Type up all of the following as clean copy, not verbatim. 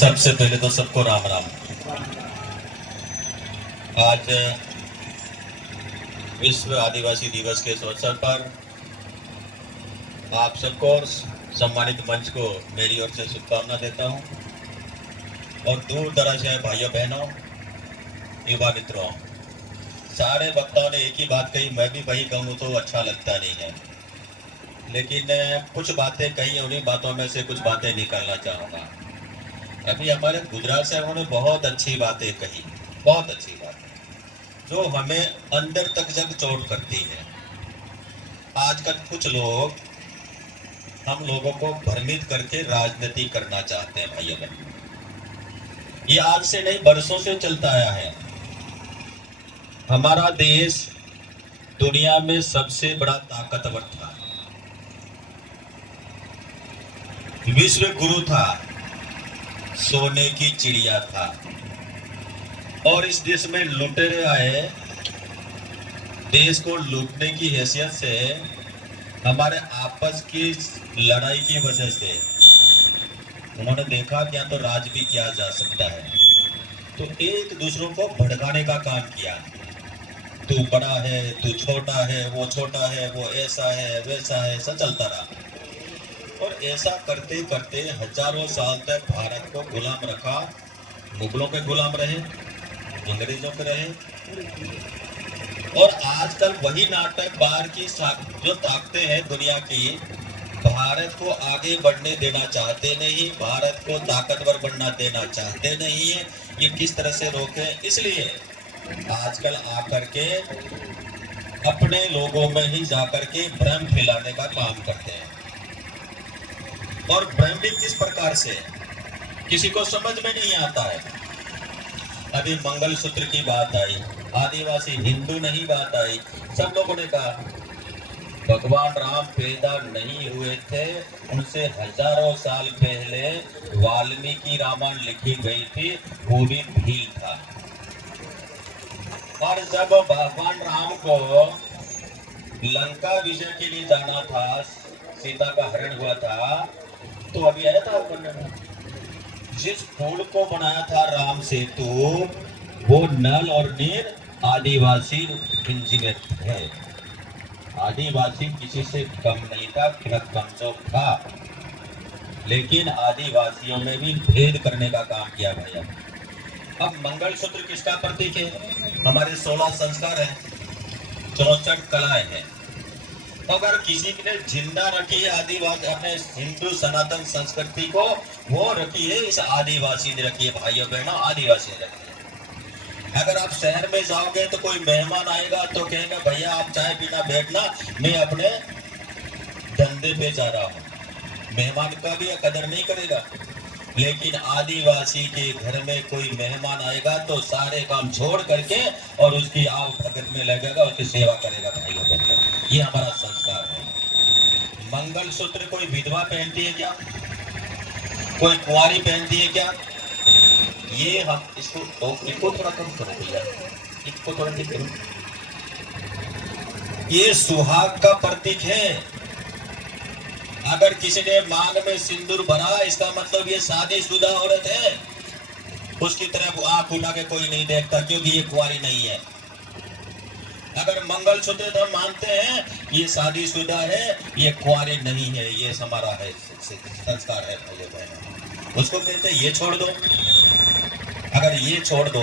सबसे पहले तो सबको राम राम। आज विश्व आदिवासी दिवस के इस अवसर पर आप सबको और सम्मानित मंच को मेरी ओर से शुभकामना देता हूं और दूर दराज है भाइयों बहनों, युवा मित्रों, सारे वक्ताओं ने एक ही बात कही, मैं भी वही कहूँ तो अच्छा लगता नहीं है, लेकिन कुछ बातें कही, उन्हीं बातों में से कुछ बातें निकालना चाहूँगा। अभी हमारे गुजरात से उन्होंने बहुत अच्छी बातें कही, बहुत अच्छी बातें जो हमें अंदर तक जब चोट करती है। आजकल कुछ लोग हम लोगों को भ्रमित करके राजनीति करना चाहते हैं। भाइयों बहनों, ये आज से नहीं, बरसों से चलता आया है। हमारा देश दुनिया में सबसे बड़ा ताकतवर था, विश्व गुरु था, सोने की चिड़िया था, और इस देश में लुटेरे आए देश को लूटने की हैसियत से, हमारे आपस की लड़ाई की वजह से उन्होंने देखा क्या तो राज भी किया जा सकता है, तो एक दूसरों को भड़काने का काम किया। तू बड़ा है, तू छोटा है, वो छोटा है, वो ऐसा है, वैसा है, ऐसा चलता रहा। और ऐसा करते करते हजारों साल तक भारत को गुलाम रखा। मुगलों के गुलाम रहे, अंग्रेजों के रहे, और आजकल वही नाटक बाहर की जो ताकतें हैं दुनिया की, भारत को आगे बढ़ने देना चाहते नहीं, भारत को ताकतवर बनना देना चाहते नहीं है। ये किस तरह से रोके? इसलिए आजकल आकर के अपने लोगों में ही जाकर के भ्रम फैलाने का काम करते हैं। और भ्रम भी किस प्रकार से, किसी को समझ में नहीं आता है। अभी मंगलसूत्र की बात आई, आदिवासी हिंदू नहीं बात आई, सब लोगों ने कहा भगवान राम पैदा नहीं हुए थे, उनसे हजारों साल पहले वाल्मीकि रामायण लिखी गई थी, वो भी भील था। और जब भगवान राम को लंका विजय के लिए जाना था, सीता का हरण हुआ था, तो अभी आया था जिस पुल को बनाया था राम सेतु, वो नल और नीर आदिवासी इंजीनियर थे। आदिवासी किसी से कम नहीं था, न कमजोर था, लेकिन आदिवासियों में भी भेद करने का काम किया भैया। अब मंगलसूत्र किसका प्रतीक है? हमारे 16 संस्कार हैं, 64 कलाएं हैं। अगर किसी ने जिंदा रखी है आदिवासी अपने हिंदू सनातन संस्कृति को, वो रखी है इस आदिवासी ने रखी है। भाइयों बहनों, आदिवासी ने रखी है। अगर आप शहर में जाओगे तो कोई मेहमान आएगा तो कहेगा भैया आप चाय पीना बैठना, मैं अपने धंधे पे जा रहा हूँ। मेहमान का भी कदर नहीं करेगा। लेकिन आदिवासी के घर में कोई मेहमान आएगा तो सारे काम छोड़ करके और उसकी आव भगत में लगेगा, उसकी सेवा करेगा। भाइयों बहनों, ये हमारा संस्कार है। मंगलसूत्र कोई विधवा पहनती है क्या? कोई कुंवारी पहनती है क्या? ये हम इसको थोड़ा कम करो भैया, इसको थोड़ा ठीक करो। ये सुहाग का प्रतीक है। अगर किसी ने मांग में सिंदूर भरा, इसका मतलब ये शादीशुदा औरत है। उसकी तरफ आंख उठा के कोई नहीं देखता, क्योंकि ये कुंवारी नहीं है। अगर मंगलसूत्र तो मानते हैं ये शादीशुदा है, ये कुंवारी नहीं है, ये हमारा है संस्कार है। भाइयों बहनों, उसको कहते हैं ये छोड़ दो। अगर ये छोड़ दो,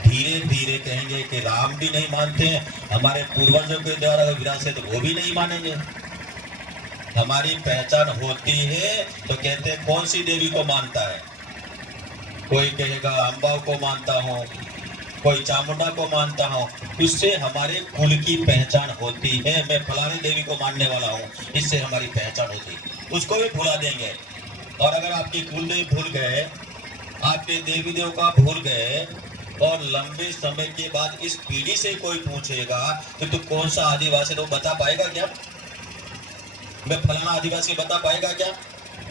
धीरे धीरे कहेंगे कि राम भी नहीं मानते हैं, हमारे पूर्वजों के द्वारा विरासत वो भी नहीं मानेंगे। हमारी पहचान होती है तो कहते हैं कौन सी देवी को मानता है? कोई कहेगा अम्बा को मानता हूँ, कोई चामुंडा को मानता हूँ। इससे हमारे कुल की पहचान होती है। मैं फलानी देवी को मानने वाला हूँ, इससे हमारी पहचान होती है। उसको भी भुला देंगे। और अगर आपकी कुल देवी भूल गए, आपके देवी देव का भूल गए, और लंबे समय के बाद इस पीढ़ी से कोई पूछेगा कि तू कौन सा आदिवासी, तो बता पाएगा क्या? मैं फलाना आदिवासी बता पाएगा क्या?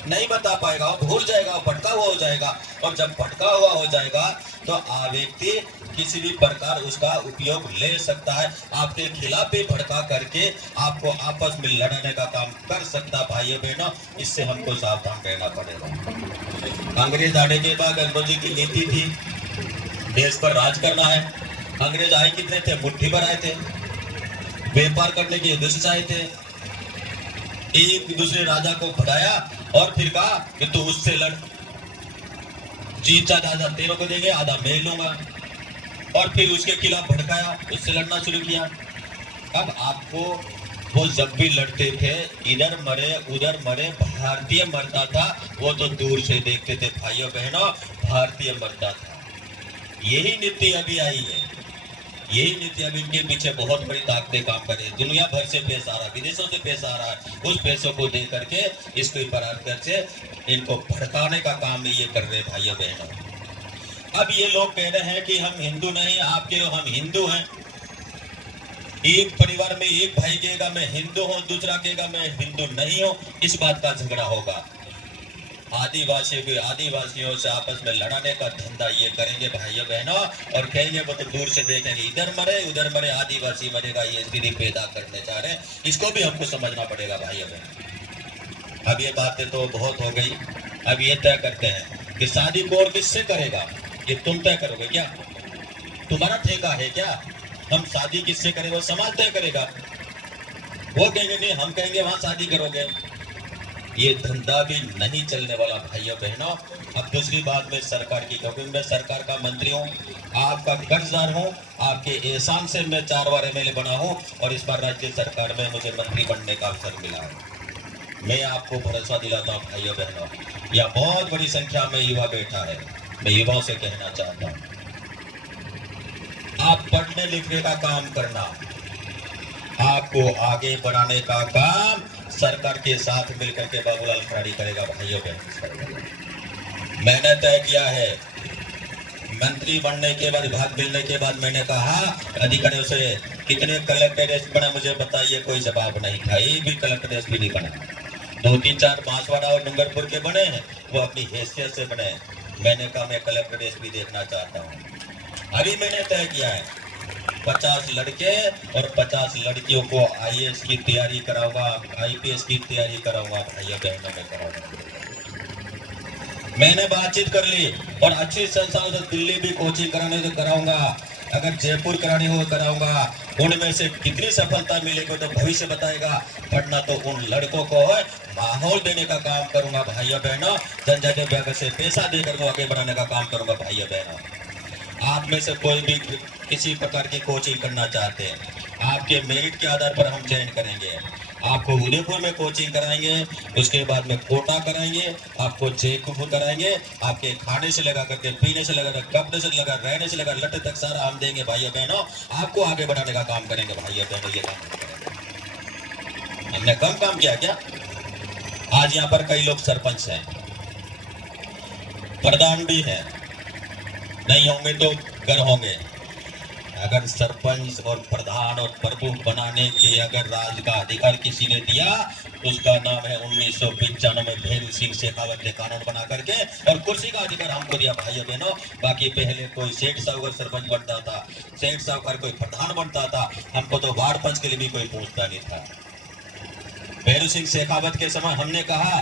नहीं बता पाएगा, वो भूल जाएगा, भटका हुआ हो जाएगा। और जब भटका हुआ हो जाएगा तो व्यक्ति किसी भी प्रकार उसका उपयोग ले सकता है, आपके खिलाफ भी भड़का करके आपको आपस में लड़ने का काम कर सकता। भाइयों बहनों, इससे हमको सावधान रहना पड़ेगा। अंग्रेज आने के बाद अंग्रेजी की नीति थी देश पर राज करना है। अंग्रेज आए कितने थे? मुट्ठी भर आए थे, व्यापार करने के उद्देश्य से आए थे। एक दूसरे राजा को भगाया और फिर कहा कि तू उससे लड़, जीत जा, आधा तेरे को देंगे, आधा मैं लूंगा। और फिर उसके खिलाफ भड़काया, उससे लड़ना शुरू किया। अब आपको वो जब भी लड़ते थे, इधर मरे उधर मरे, भारतीय मरता था वो तो दूर से देखते थे। भाइयों बहनों, भारतीय मरता था। यही नीति अभी आई है, यही नीति अभी इनके पीछे बहुत बड़ी ताकतें काम कर रही है। दुनिया भर से पैसा आ रहा है, विदेशों से पैसा आ रहा है। उस पैसों को दे करके इसको पराग से इनको भड़काने का काम ये कर रहे भाइयों बहनों। अब ये लोग कह रहे हैं कि हम हिंदू नहीं, आप कह रहे हो हम हिंदू हैं। एक परिवार में एक भाई कहेगा मैं हिंदू हूँ, दूसरा कहेगा मैं हिंदू नहीं हूँ, इस बात का झगड़ा होगा। आदिवासियों से आपस में लड़ाने का धंधा ये करेंगे भाइयों बहनों, और कहेंगे वो तो दूर से देखेंगे, इधर मरे उधर मरे, आदिवासी मरेगा, ये स्थिति पैदा करने जा रहे हैं। इसको भी हमको समझना पड़ेगा भाइयों बहनों। अब ये बातें तो बहुत हो गई। अब ये तय करते हैं कि शादी कौन किससे करेगा, ये तुम तय करोगे क्या? तुम्हारा ठेका है क्या? हम शादी किससे करेंगे वो समाज तय करेगा। वो कहेंगे नहीं, हम कहेंगे वहां शादी करोगे। ये धंधा भी नहीं चलने वाला भाइयों बहनों। अब दूसरी बात में सरकार की, क्योंकि मैं सरकार का मंत्री हूँ, आपका कर्जदार हूँ, आपके एहसान से मैं 4 बार एमएलए बना हूँ और इस बार राज्य सरकार में मुझे मंत्री बनने का अवसर मिला है। मैं आपको भरोसा दिलाता हूँ भाइयों बहनों, यह बहुत बड़ी संख्या में युवा बैठा है। मैं युवाओं से कहना चाहता हूँ, आप पढ़ने लिखने का काम करना, आपको आगे बढ़ाने का काम सरकार के साथ मिलकर के बाबूलाल खराड़ी करेगा भाइयों बहनों। मैंने तय किया है, मंत्री बनने के बाद, विभाग मिलने के बाद मैंने कहा अधिकारियों से कितने कलेक्टर एसपी बने मुझे बताइए, कोई जवाब नहीं था। एक भी कलेक्टर एसपी नहीं बना। 2 3 4 बांसवाड़ा और डूंगरपुर के बने हैं, वो अपनी हैसियत से बने। मैंने कहा मैं कलेक्टर एसपी देखना चाहता हूँ। अभी मैंने तय किया है 50 लड़के और 50 लड़कियों को आईएएस की तैयारी कराऊंगा, आईपीएस की तैयारी कराऊंगा भाइयों बहनों में कराऊंगा। मैंने बातचीत कर ली और अच्छी संस्थाओं से दिल्ली भी कोचिंग कराने से कराऊंगा, अगर जयपुर करानी हो कराऊंगा। उनमें से कितनी सफलता मिलेगी तो भविष्य बताएगा। पढ़ना तो उन लड़कों को है, माहौल देने का काम करूंगा भाइयों बहनों। जनजातीय विभाग से पैसा देकर वो आगे बढ़ाने का काम करूंगा भाइयों बहनों। आप में से कोई भी किसी प्रकार की कोचिंग करना चाहते हैं, आपके मेरिट के आधार पर हम चयन करेंगे। आपको उदयपुर में कोचिंग कराएंगे, उसके बाद में कोटा कराएंगे, आपको जयपुर कराएंगे। आपके खाने से लगा करके, पीने से लगा, कपड़े से लगा, रहने से लगा, लट्टे तक सारा हम देंगे भाइयों बहनों। आपको आगे बढ़ाने का काम करेंगे भाइयों बहनों। ये काम करेंगे। हमने कम काम किया क्या? आज यहाँ पर कई लोग सरपंच हैं, प्रधान भी है, नहीं होंगे तो घर होंगे। अगर सरपंच और प्रधान और प्रमुख बनाने के अगर राज का अधिकार किसी ने दिया, उसका नाम है 1995 में भैरू सिंह शेखावत ने कानून बना करके, और कुर्सी का अधिकार हमको दिया भाइयों बहनों। बाकी पहले कोई सेठ साहूकार सरपंच बनता था, सेठ साहूकार कोई प्रधान बनता था, हमको तो वार्ड पंच के लिए भी कोई पूछता नहीं था। भैरू सिंह शेखावत के समय हमने कहा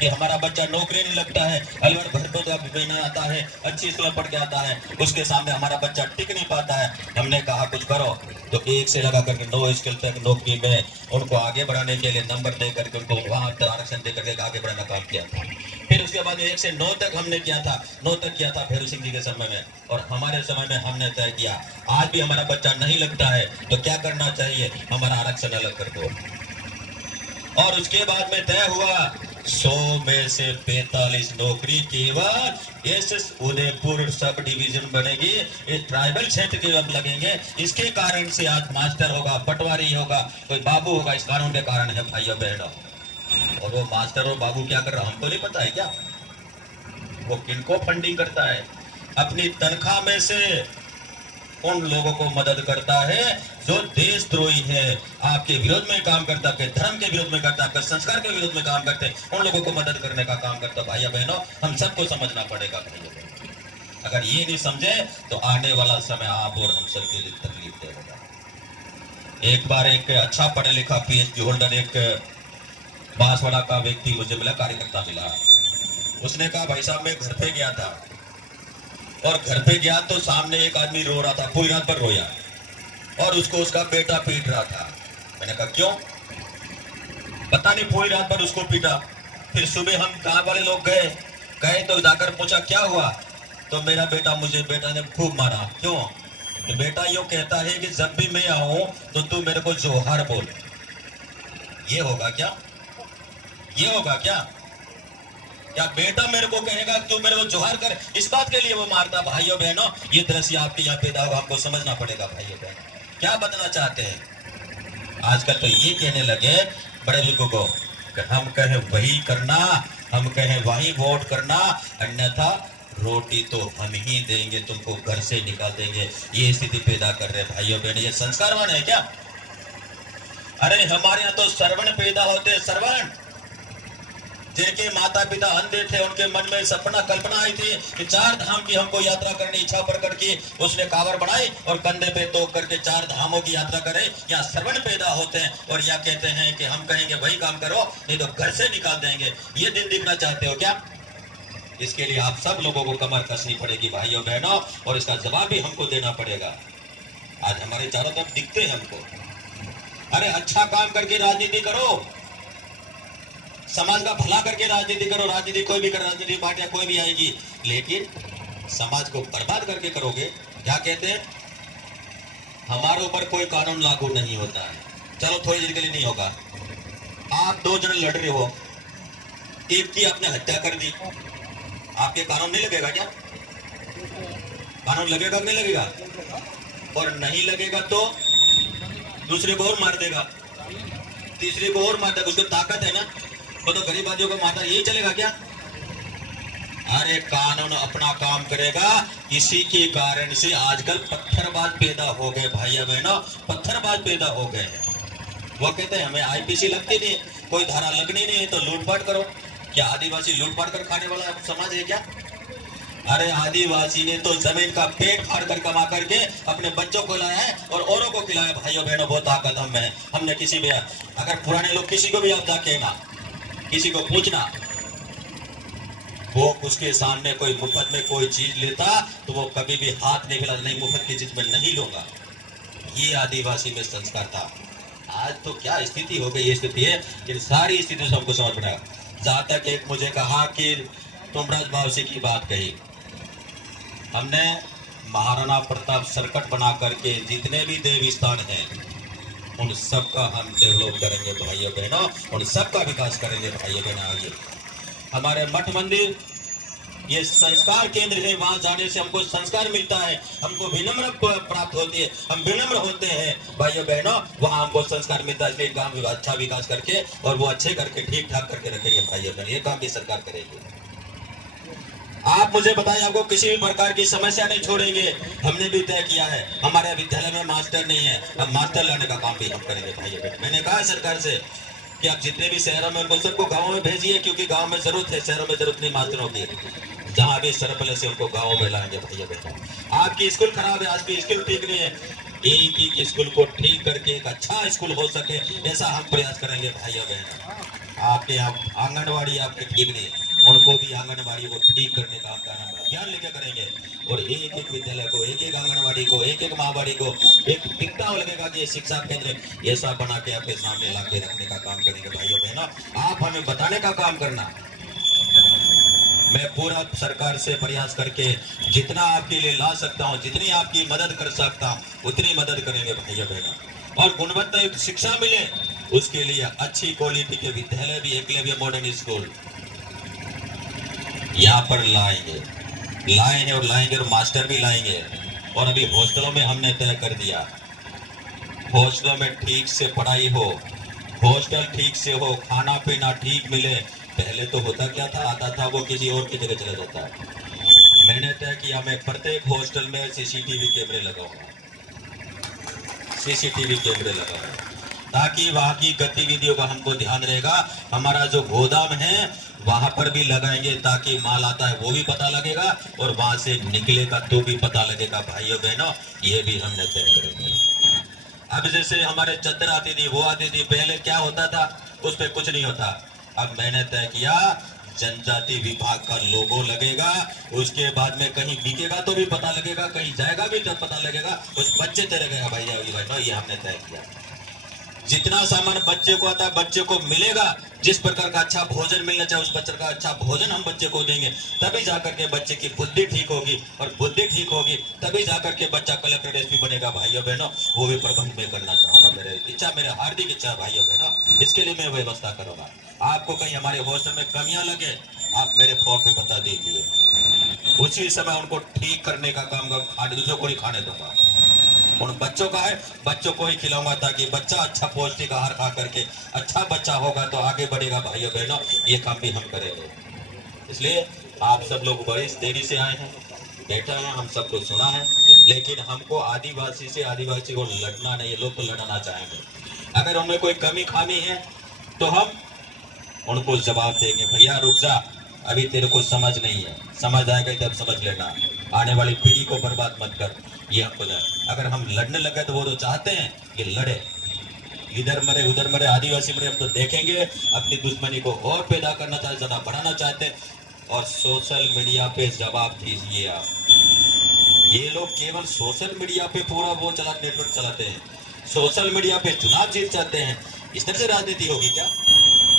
कि हमारा बच्चा नौकरी नहीं लगता है, अलवर भरतो महीना आता है, अच्छी स्कूल पढ़ के आता है, उसके सामने हमारा बच्चा टिक नहीं पाता है। हमने कहा कुछ करो, तो 1 से लगा करके 9 स्किल तक नौकरी में उनको आगे बढ़ाने के लिए नंबर दे करके उनको वहाँ आरक्षण दे करके आगे बढ़ाना काम किया था। फिर उसके बाद 1 से 9 तक हमने किया था, 9 तक किया था भैरू सिंह जी के समय में। और हमारे समय में हमने तय किया, आज भी हमारा बच्चा नहीं लगता है तो क्या करना चाहिए, हमारा आरक्षण अलग कर दो। और उसके बाद में तय हुआ 100 में से 45 नौकरी केवल एसएस उदयपुर सब डिवीजन बनेगी, ये ट्राइबल क्षेत्र के अब लगेंगे। इसके कारण से आज मास्टर होगा, पटवारी होगा, कोई बाबू होगा, इस कानून के कारण है भाइयों बहनों। और वो मास्टर और बाबू क्या कर रहा हमको नहीं पता है क्या? वो किनको फंडिंग करता है? अपनी तनख्वाह में से उन लोगों को मदद करता है जो देशद्रोही है, आपके विरोध में काम करता है, आपके धर्म के विरोध में करता है, आपके संस्कार के विरोध में काम करते हैं, उन लोगों को मदद करने का काम करता है भाइयों बहनों। हम सबको समझना पड़ेगा भाइयों बहनों। अगर ये नहीं समझे तो आने वाला समय आप और हम सब के लिए तकलीफ देगा। एक बार एक अच्छा पढ़ा लिखा पीएचडी होल्डर एक बांसवाड़ा का व्यक्ति मुझे मिला, कार्यकर्ता मिला। उसने कहा भाई साहब मैं घर पे गया था और घर पे गया तो सामने एक आदमी रो रहा था, पूरी रात भर रोया और उसको उसका बेटा पीट रहा था। मैंने कहा क्यों? पता नहीं, पूरी रात भर उसको पीटा। फिर सुबह हम गांव वाले लोग गए तो जाकर पूछा क्या हुआ, तो मेरा बेटा ने खूब मारा। क्यों? तो बेटा यूं कहता है कि जब भी मैं आऊं तो तू मेरे को जोहार बोल। ये होगा क्या? ये होगा क्या? क्या बेटा मेरे को कहेगा तू मेरे को जोहार कर? इस बात के लिए वो मारता। भाइयों बहनों, ये दृश्य आपके यहाँ पैदा होगा, आपको समझना पड़ेगा। भाइयों बहनों, क्या बताना चाहते हैं? आजकल तो ये कहने लगे बड़े बुजुर्गों को कि हम कहे वही करना, हम कहे वही वोट करना, अन्यथा रोटी तो हम ही देंगे, तुमको घर से निकाल देंगे। ये स्थिति पैदा कर रहे भाइयों बहनों। ये संस्कारवान है क्या? अरे हमारे यहाँ तो श्रवण पैदा होते, श्रवण। जिनके माता पिता अंधे थे उनके मन में सपना कल्पना आई थी कि 4 धाम की हमको यात्रा करनी, इच्छा प्रकट की, उसने कांवर बनाई और कंधे पे तोप करके 4 धामों की यात्रा करे। यहाँ श्रवण पैदा होते हैं और या कहते हैं कि हम कहेंगे वही काम करो नहीं तो घर से निकाल देंगे। ये दिन दिखना चाहते हो क्या? इसके लिए आप सब लोगों को कमर कसनी पड़ेगी भाइयों बहनों, और इसका जवाब भी हमको देना पड़ेगा। आज हमारे चारों तरफ दिखते हैं हमको। अरे अच्छा काम करके राजनीति करो, समाज का भला करके राजनीति करो। राजनीति कोई भी कर, राजनीति पार्टियां कोई भी आएगी, लेकिन समाज को बर्बाद करके करोगे। क्या कहते हैं? हमारे ऊपर कोई कानून लागू नहीं होता है। चलो थोड़ी देर के लिए नहीं होगा। आप 2 जन लड़ रहे हो, एक की आपने हत्या कर दी, आपके कानून नहीं लगेगा क्या? कानून लगेगा कि नहीं लगेगा? और नहीं लगेगा तो दूसरे को और मार देगा, तीसरे को और मार देगा। उसको ताकत है ना, वो तो गरीब आदमियों को मारता। यही चलेगा क्या? अरे कानून अपना काम करेगा। इसी के कारण से आजकल पत्थरबाज पैदा हो गए भाइयों बहनों, पत्थरबाज पैदा हो गए हैं। वो कहते हैं हमें आईपीसी लगती नहीं, कोई धारा लगनी नहीं है तो लूटपाट करो। क्या आदिवासी लूटपाट कर खाने वाला समाज है क्या? अरे आदिवासी ने तो जमीन का पेट फाड़ कर कमा करके अपने बच्चों को लाया है और औरों को खिलाया। भाइयों बहनों, बहुत ताकत हम में। हमने किसी भी, अगर पुराने लोग किसी को भी आप जाके ना किसी को पूछना, वो उसके सामने कोई मुफ्त में कोई चीज लेता तो वो कभी भी हाथ नहीं हिलाता, नहीं मुफ्त की चीज में नहीं लूंगा। ये आदिवासी में संस्कार था। आज तो क्या स्थिति हो गई? ये स्थिति है कि सारी स्थिति से हमको समझ पड़ा। जहां तक एक मुझे कहा कि तुम राजभावसी की बात कही, हमने महाराणा प्रताप सर्किट बना करके जितने भी देव स्थान हैं उन सब का हम डेवलप करेंगे भाइयों बहनों, उन सब का विकास करेंगे भाइयों बहनों। आइए, हमारे मठ मंदिर ये संस्कार केंद्र है, वहां जाने से हमको संस्कार मिलता है, हमको विनम्र प्राप्त होती है, हम विनम्र होते हैं भाइयों बहनों, वहां हमको संस्कार मिलता है। इसलिए गांव अच्छा विकास करके और वो अच्छे करके ठीक ठाक करके रखेंगे भाइयों बहनों। ये काम भी सरकार करेगी। आप मुझे बताएं, आपको किसी भी प्रकार की समस्या नहीं छोड़ेंगे। हमने भी तय किया है, हमारे विद्यालय में मास्टर नहीं है, हम मास्टर लाने का काम भी हम करेंगे भाइयों बहनों। मैंने कहा सरकार से कि आप जितने भी शहरों में उनको सबको गाँव में भेजिए, क्योंकि गाँव में जरूरत है, शहरों में जरूरत नहीं मास्टरों की। जहाँ भी सरपले से उनको गाँव में लाएंगे भाइयों बहनों। आपकी स्कूल खराब है, आपकी स्कूल ठीक नहीं है, एक स्कूल को ठीक करके एक अच्छा स्कूल हो सके ऐसा हम प्रयास करेंगे भाइयों बहनों। आपके यहाँ आंगनबाड़ी आपके ठीक नहीं है, उनको भी आंगनबाड़ी को ठीक करने का हम अभियान लेके करेंगे। और एक एक विद्यालय को, एक एक आंगनबाड़ी को, एक एक माहबाड़ी को एक दिखता लगेगा कि शिक्षा केंद्र ऐसा बना के आपके सामने ला के रखने का काम करेंगे भाइयों बहनों। आप हमें बताने का काम करना। मैं पूरा सरकार से प्रयास करके जितना आपके लिए ला सकता हूँ, जितनी आपकी मदद कर सकता हूँ उतनी मदद करेंगे भाइयों बहनों। और गुणवत्ता युक्त शिक्षा मिले उसके लिए अच्छी क्वालिटी के विद्यालय भी, एकलव्य मॉडर्न स्कूल यहाँ पर लाए हैं और लाएंगे, और मास्टर भी लाएंगे। और अभी हॉस्टलों में हमने तय कर दिया, हॉस्टलों में ठीक से पढ़ाई हो, हॉस्टल ठीक से हो, खाना पीना ठीक मिले। पहले तो होता क्या था, आता था वो किसी और की जगह चला जाता है। मैंने तय किया मैं प्रत्येक हॉस्टल में सीसीटीवी कैमरे लगाऊंगा, सीसीटीवी कैमरे लगाऊंगा, ताकि वहाँ की गतिविधियों का हमको ध्यान रहेगा। हमारा जो गोदाम है वहां पर भी लगाएंगे ताकि माल आता है वो भी पता लगेगा और वहां से निकलेगा तो भी पता लगेगा। भाइयों बहनों, ये भी हमने तय करेंगे। अब जैसे हमारे चद्दर आती थी, वो आती थी, पहले क्या होता था, उस पर कुछ नहीं होता। अब मैंने तय किया जनजाति विभाग का लोगो लगेगा, उसके बाद में कहीं बिकेगा तो भी पता लगेगा, कहीं जाएगा भी तो पता लगेगा, उस बच्चे तय रहेगा। भैया ये हमने तय किया। जितना सामान बच्चे को आता है बच्चे को मिलेगा, जिस प्रकार का अच्छा भोजन मिलना चाहिए उस प्रकार का अच्छा भोजन हम बच्चे को देंगे, तभी जाकर के बच्चे की बुद्धि ठीक होगी, और बुद्धि ठीक होगी तभी जाकर के बच्चा कलेक्टर एसपी बनेगा। भाइयों बहनों, वो भी प्रबंध में करना चाहूंगा। मेरे हार्दिक इच्छा भाइयों बहनों, इसके लिए मैं व्यवस्था करूंगा। आपको कहीं हमारे हॉस्टल में कमियां लगे, आप मेरे फोन पे बता दीजिए, उसी समय उनको ठीक करने का काम दूसरों को नहीं खाने दूंगा। उन बच्चों का है, बच्चों को ही खिलाऊंगा ताकि बच्चा अच्छा पौष्टिक आहार खा करके अच्छा बच्चा होगा तो आगे बढ़ेगा। भाइयों बहनों, ये काम भी हम करेंगे। इसलिए आप सब लोग बड़ी देरी से आए हैं, बैठे हैं, हम सबको सुना है, लेकिन हमको आदिवासी से आदिवासी को लड़ना नहीं है। लोग तो लड़ना चाहेंगे, अगर उनमें कोई कमी खामी है तो हम उनको जवाब देंगे। भैया रुक जा, अभी तेरे को समझ नहीं है, समझ आएगा तब समझ लेना, आने वाली पीढ़ी को बर्बाद मत कर। ये हमको जाए, अगर हम लड़ने लगे तो वो तो चाहते हैं कि लड़े, इधर मरे उधर मरे, आदिवासी मरे। हम तो देखेंगे अपनी दुश्मनी को और पैदा करना चाहते, ज्यादा बढ़ाना चाहते हैं। और सोशल मीडिया पे जवाब दीजिए आप। ये लोग केवल सोशल मीडिया पे पूरा वो नेटवर्क चलाते हैं, सोशल मीडिया पे चुनाव जीत जाते हैं। इस तरह से राजनीति होगी क्या?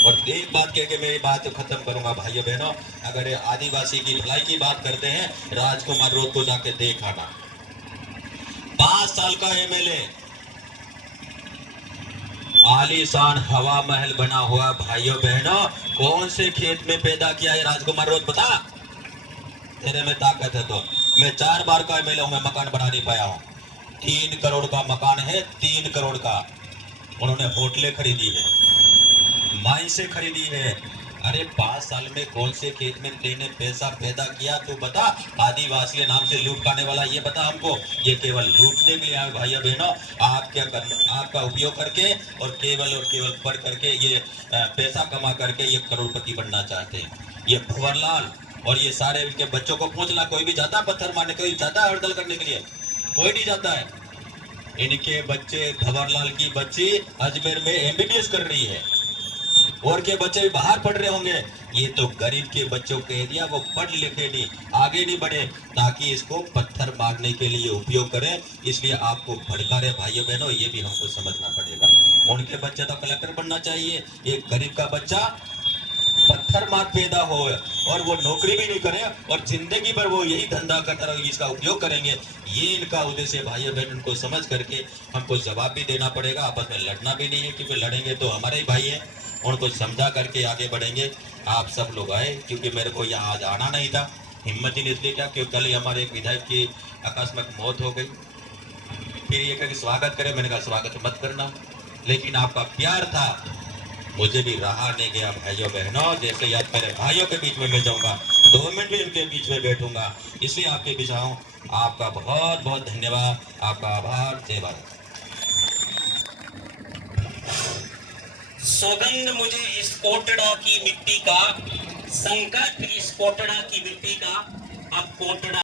और एक बात कह के मेरी बात खत्म करूंगा। भाइयों बहनों, अगर आदिवासी की भलाई की बात करते हैं, राजकुमार रोड को जाके देख आना। 5 साल का एमएलए, आलीशान हवा महल बना हुआ। भाइयों बहनों, कौन से खेत में पैदा किया है राजकुमार रोड, बता। तेरे में ताकत है तो। मैं 4 बार का एमएलए हूं, मैं मकान बना नहीं पाया हूं। 3 करोड़ का मकान है, 3 करोड़ का। उन्होंने होटलें खरीदी है, माई से खरीदी है। अरे 5 साल में कौन से खेत में तेने पैसा पैदा किया तू बता। आदिवासी नाम से लूट खाने वाला, ये बता हमको। ये केवल लूटने के लिए आए भाइयों बहनों। आप क्या करना, आपका उपयोग करके और केवल पढ़ करके ये पैसा कमा करके ये करोड़पति बनना चाहते हैं। ये भंवरलाल और ये सारे इनके बच्चों को पूछना, कोई भी जाता पत्थर मारने, कोई जाता हड़दंग करने के लिए, कोई नहीं जाता है। इनके बच्चे, भंवरलाल की बच्ची अजमेर में एमबीबीएस कर रही है, और के बच्चे भी बाहर पढ़ रहे होंगे। ये तो गरीब के बच्चों को कह दिया वो पढ़ लिखे नहीं, आगे नहीं बढ़े, ताकि इसको पत्थर मारने के लिए उपयोग करें। इसलिए आपको भड़का रहे भाइयों बहनों, ये भी हमको समझना पड़ेगा। उनके बच्चे तो कलेक्टर बनना चाहिए, एक गरीब का बच्चा पत्थर मार पैदा हो और वो नौकरी भी नहीं करे और जिंदगी भर वो यही धंधा करता रहे, इसका उपयोग करेंगे। ये इनका उद्देश्य भाइयों बहन, उनको समझ करके हमको जवाब भी देना पड़ेगा। आपस में लड़ना भी नहीं है, क्योंकि लड़ेंगे तो हमारे ही भाई हैं, उनको समझा करके आगे बढ़ेंगे। आप सब लोग आए, क्योंकि मेरे को यहाँ आज आना नहीं था, हिम्मत ही नहीं, इसलिए क्या, क्योंकि कल हमारे एक विधायक की आकस्मिक मौत हो गई। फिर ये कहा स्वागत करें, मैंने कहा स्वागत मत करना, लेकिन आपका प्यार था, मुझे भी रहा नहीं गया। भाइयों बहनों, जैसे याद मेरे भाइयों के बीच में मैं जाऊंगा, 2 मिनट भी उनके बीच में बैठूंगा, इसलिए आपके बीच आऊं। आपका बहुत बहुत धन्यवाद, आपका आभार। जय भारत। सौगंध मुझे इस कोटड़ा की मिट्टी का, संकट इस कोटड़ा की मिट्टी का। अब कोटड़ा